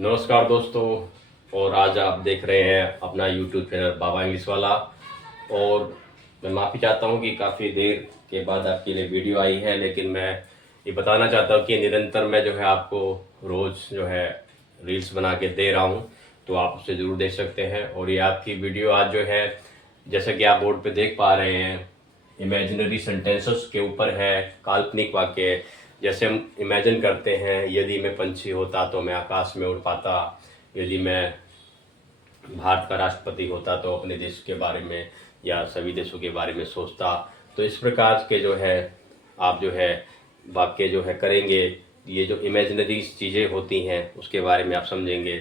नमस्कार दोस्तों। और आज आप देख रहे हैं अपना यूट्यूब चैनल बाबा इंग्लिश वाला। और मैं माफ़ी चाहता हूं कि काफ़ी देर के बाद आपके लिए वीडियो आई है, लेकिन मैं ये बताना चाहता हूं कि निरंतर मैं जो है आपको रोज़ जो है रील्स बना के दे रहा हूं, तो आप उसे ज़रूर देख सकते हैं। और ये आपकी वीडियो आज जो है, जैसा कि आप बोर्ड पे देख पा रहे हैं, इमेजिनरी सेंटेंसेस के ऊपर है, काल्पनिक वाक्य। जैसे हम इमेजिन करते हैं, यदि मैं पंछी होता तो मैं आकाश में उड़ पाता, यदि मैं भारत का राष्ट्रपति होता तो अपने देश के बारे में या सभी देशों के बारे में सोचता। तो इस प्रकार के जो है आप जो है वाक्य जो है करेंगे। ये जो इमेजिनरी चीज़ें होती हैं उसके बारे में आप समझेंगे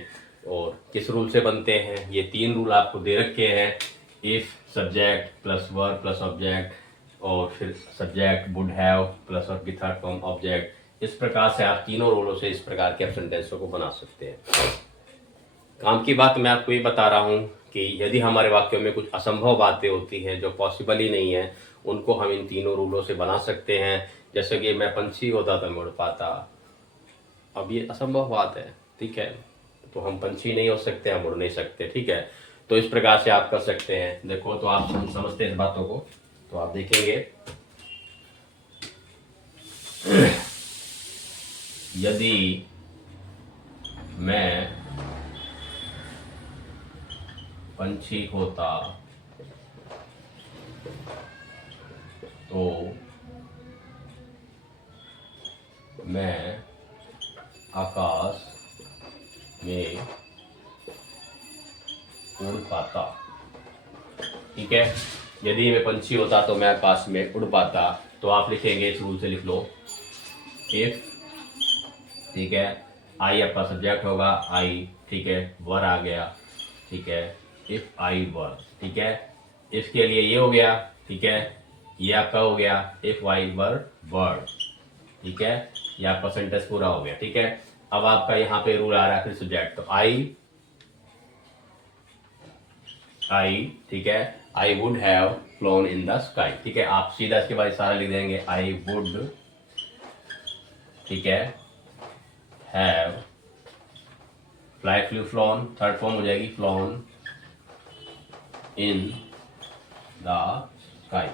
और किस रूल से बनते हैं। ये 3 रूल आपको दे रखे हैं, if, subject plus verb plus object, और फिर subject would have plus verb की थर्ड फॉर्म ऑब्जेक्ट। इस प्रकार से आप तीनों रूलों से इस प्रकार के सेंटेंसों को बना सकते हैं। काम की बात मैं आपको ये बता रहा हूँ कि यदि हमारे वाक्यों में कुछ असंभव बातें होती हैं जो पॉसिबल ही नहीं है, उनको हम इन तीनों रूलों से बना सकते हैं। जैसे कि मैं पंछी होता तो मैं उड़ पाता, अब ये असंभव बात है, ठीक है, तो हम पंछी नहीं हो सकते, हम उड़ नहीं सकते, ठीक है। तो इस प्रकार से आप कर सकते हैं। देखो, तो आप समझते हैं इस बातों को, तो आप देखेंगे यदि मैं पंछी होता तो मैं आकाश में उड़ पाता, ठीक है। यदि मैं पंछी होता तो मैं आकाश में उड़ पाता, तो आप लिखेंगे, इस रूल से लिख लो, इफ, ठीक है, आई आपका सब्जेक्ट होगा, आई, ठीक है, वर आ गया, ठीक है, इफ आई वर, ठीक है, इसके लिए ये हो गया, ठीक है, ये आपका हो गया, इफ आई वर बर्ड, ठीक है, ये आपका सेंटेंस पूरा हो गया, ठीक है। अब आपका यहाँ पे रूल आ रहा है फिर सब्जेक्ट, तो आई, ठीक है, I would have flown in the sky, ठीक है, आप सीधा इसके बाद सारा लिख देंगे, आई वुड, ठीक है, have, fly flu phloem, third form हो जाएगी फ्लोन इन द स्काई,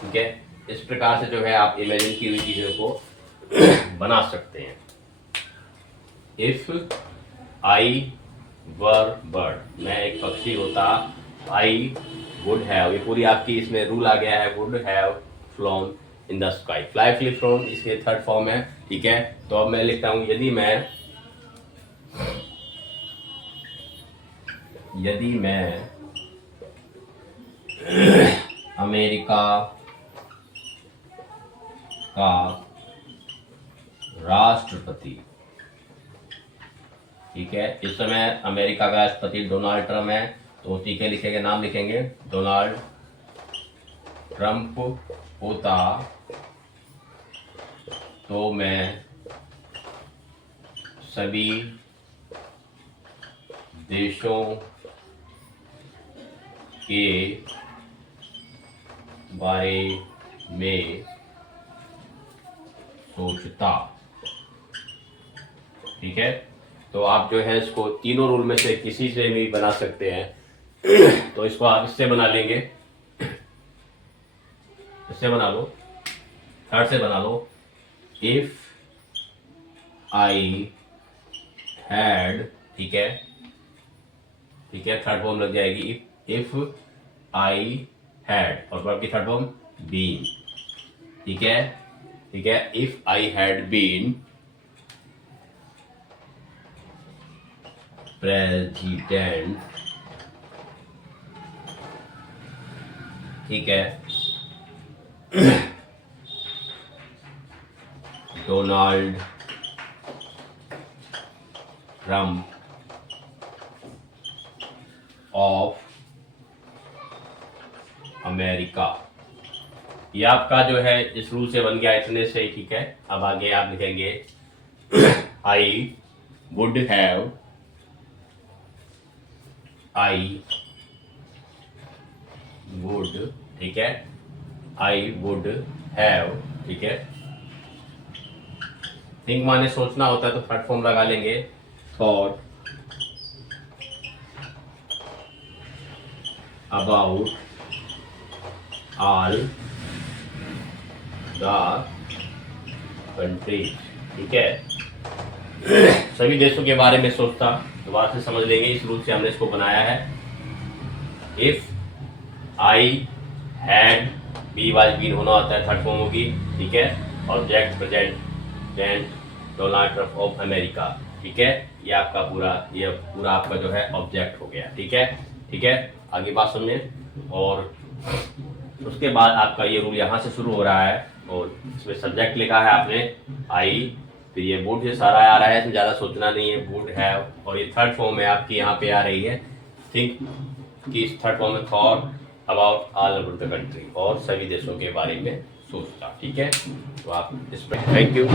ठीक है। इस प्रकार से जो है आप इमेजिन की हुई चीजों को बना सकते हैं। इफ आई वर बर्ड, मैं एक पक्षी होता, आई वुड हैव, ये पूरी आपकी इसमें रूल आ गया है, would have flown in the sky, fly flee flown इसके थर्ड फॉर्म है, ठीक है। तो अब मैं लिखता हूं, यदि मैं अमेरिका का राष्ट्रपति, ठीक है, इस समय अमेरिका का राष्ट्रपति डोनाल्ड ट्रम्प है, तो ठीक है, लिखेंगे, नाम लिखेंगे, डोनाल्ड ट्रम्प होता तो मैं सभी देशों के बारे में सोचता, ठीक है। तो आप जो है इसको तीनों रूल में से किसी से भी बना सकते हैं। तो इसको आप इससे बना लेंगे, इससे बना लो, थर्ड से बना लो, इफ आई हैड, ठीक है, ठीक है, थर्ड फॉर्म लग जाएगी, इफ आई हैड, और वर्ब की थर्ड फॉर्म बीन, ठीक है, ठीक है, if I had been president, ठीक है, डोनाल्ड ट्रम्प ऑफ अमेरिका, ये आपका जो है इस रूल से बन गया, इतने से ही, ठीक है। अब आगे आप लिखेंगे, I would have, I would, ठीक है, आई वुड हैव, ठीक है, थिंक माने सोचना होता है, तो थर्ड फॉर्म लगा लेंगे, thought about all the countries। ठीक है, सभी देशों के बारे में सोचता। दोबारा से समझ लेंगे, इस रूल से हमने इसको बनाया है। If I had, be was been होना होता है, थर्ड फॉर्म होगी। ठीक है, object present Donald Trump of America. ठीक है, ये पूरा आपका जो है ऑब्जेक्ट हो गया। ठीक है, ठीक है, आगे बात सुनिए। और उसके बाद आपका ये रूल यहाँ से शुरू हो रहा है और इसमें सब्जेक्ट लिखा है आपने आई, फिर ये वुड से सारा आ रहा है, इसमें ज़्यादा सोचना नहीं है, वुड है। और ये थर्ड फॉर्म में आपकी यहाँ पे आ रही है थिंक, कि इस थर्ड फॉर्म में thought about all over the country, और सभी देशों के बारे में सोचता। ठीक है, तो आप इस पर थैंक यू।